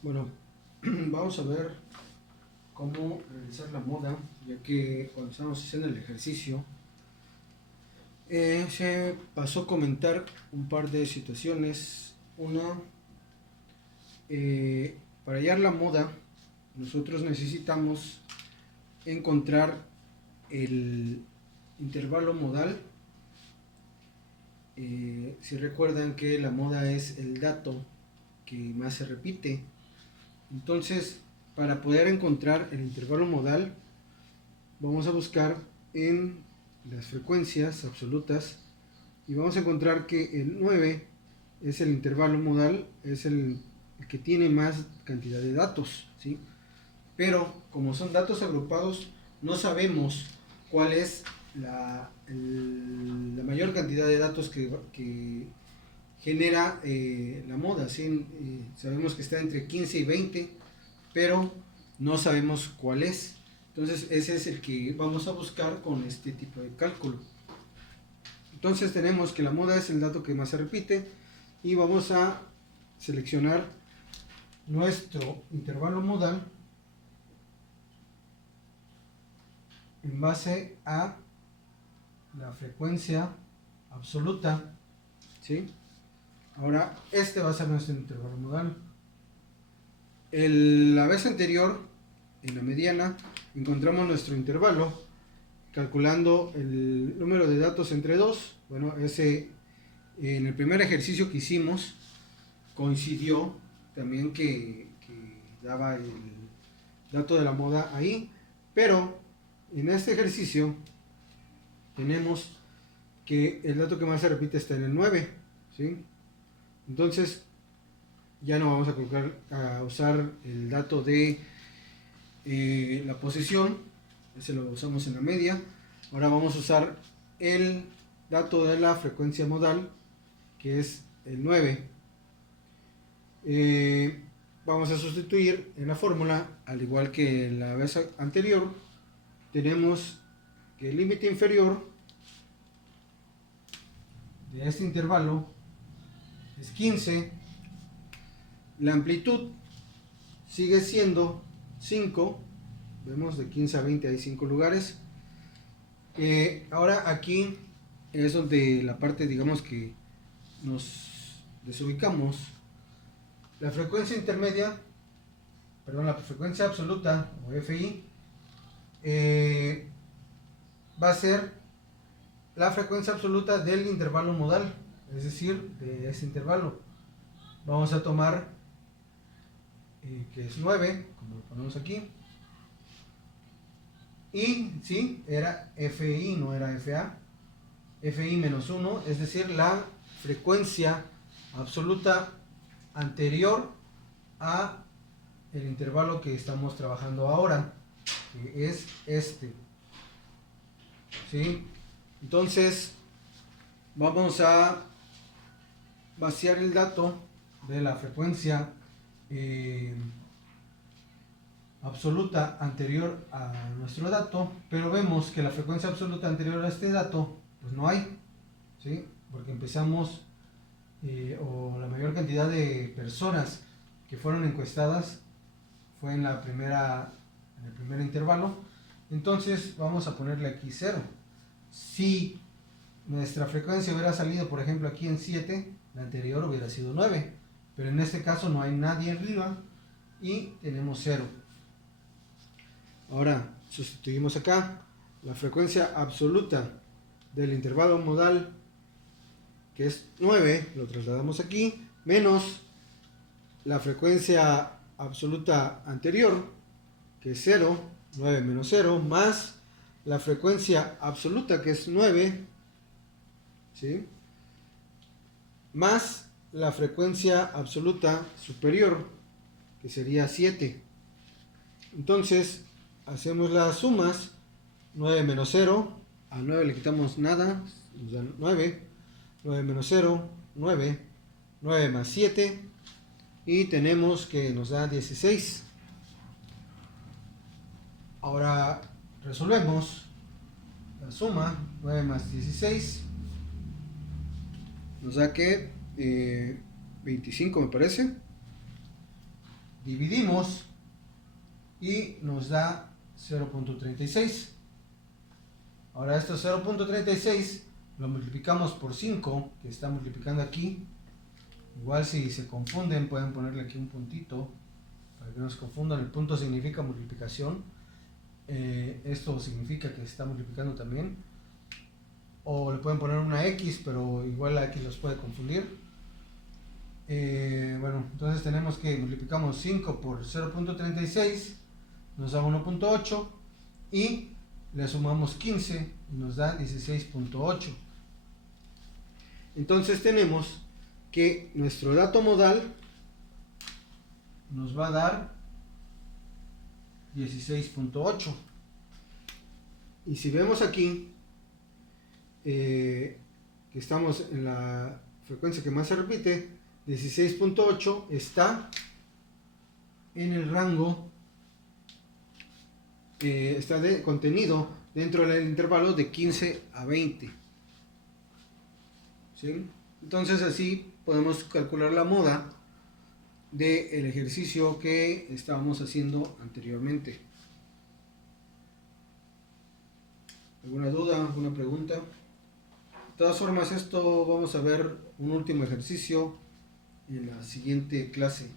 Bueno, vamos a ver cómo realizar la moda, ya que cuando estamos haciendo el ejercicio se pasó a comentar un par de situaciones. Una, para hallar la moda, nosotros necesitamos encontrar el intervalo modal. Si recuerdan que la moda es el dato que más se repite. Entonces, para poder encontrar el intervalo modal, vamos a buscar en las frecuencias absolutas y vamos a encontrar que el 9 es el intervalo modal, es el que tiene más cantidad de datos, ¿sí? Pero como son datos agrupados, no sabemos cuál es la mayor cantidad de datos que genera la moda, ¿sí? Sabemos que está entre 15 y 20, pero no sabemos cuál es. Entonces ese es el que vamos a buscar con este tipo de cálculo. Entonces tenemos que la moda es el dato que más se repite y vamos a seleccionar nuestro intervalo modal en base a la frecuencia absoluta, ¿sí? Ahora este va a ser nuestro intervalo modal. La vez anterior, en la mediana, encontramos nuestro intervalo calculando el número de datos entre 2. Bueno, ese en el primer ejercicio que hicimos coincidió también que daba el dato de la moda ahí, pero en este ejercicio tenemos que el dato que más se repite está en el 9, ¿sí? Entonces ya no vamos a usar el dato de la posición, ese lo usamos en la media. Ahora vamos a usar el dato de la frecuencia modal, que es el 9. Vamos a sustituir en la fórmula, al igual que en la vez anterior, tenemos que el límite inferior de este intervalo es 15, la amplitud sigue siendo 5, vemos de 15 a 20 hay 5 lugares. Ahora aquí es donde la parte, digamos, que nos desubicamos. La frecuencia intermedia, perdón, la frecuencia absoluta o FI va a ser la frecuencia absoluta del intervalo modal, es decir, de este intervalo. Vamos a tomar que es 9, como lo ponemos aquí. Y sí, era FI, no era FA. FI menos 1, es decir, la frecuencia absoluta anterior a el intervalo que estamos trabajando ahora, que es este, ¿sí? Entonces vamos a vaciar el dato de la frecuencia absoluta anterior a nuestro dato, pero vemos que la frecuencia absoluta anterior a este dato pues no hay, ¿sí? Porque empezamos o la mayor cantidad de personas que fueron encuestadas fue en el primer intervalo. Entonces vamos a ponerle aquí 0. Si nuestra frecuencia hubiera salido, por ejemplo, aquí en 7, la anterior hubiera sido 9, pero en este caso no hay nadie arriba y tenemos 0. Ahora sustituimos acá la frecuencia absoluta del intervalo modal, que es 9, lo trasladamos aquí, menos la frecuencia absoluta anterior, que es 0, 9 menos 0, más la frecuencia absoluta, que es 9, ¿sí? Más la frecuencia absoluta superior, que sería 7. Entonces hacemos las sumas. 9 menos 0, a 9 le quitamos nada, nos da 9. 9 menos 0, 9. 9 más 7 y tenemos que nos da 16. Ahora resolvemos la suma. 9 más 16 nos da que 25, me parece. dividimos y nos da 0.36. Ahora esto 0.36 lo multiplicamos por 5, que está multiplicando aquí. Igual si se confunden pueden ponerle aquí un puntito para que no se confundan. El punto significa multiplicación. Esto significa que se está multiplicando también. O le pueden poner una X, pero igual la X los puede confundir. Bueno, entonces tenemos que multiplicamos 5 por 0.36, nos da 1.8 y le sumamos 15 y nos da 16.8. Entonces tenemos que nuestro dato modal nos va a dar 16.8. Y si vemos aquí que estamos en la frecuencia que más se repite, 16.8 está en el rango, está contenido dentro del intervalo de 15 a 20. ¿Sí? Entonces así podemos calcular la moda del ejercicio que estábamos haciendo anteriormente. ¿Alguna duda? ¿Alguna pregunta? De todas formas, esto vamos a ver un último ejercicio en la siguiente clase.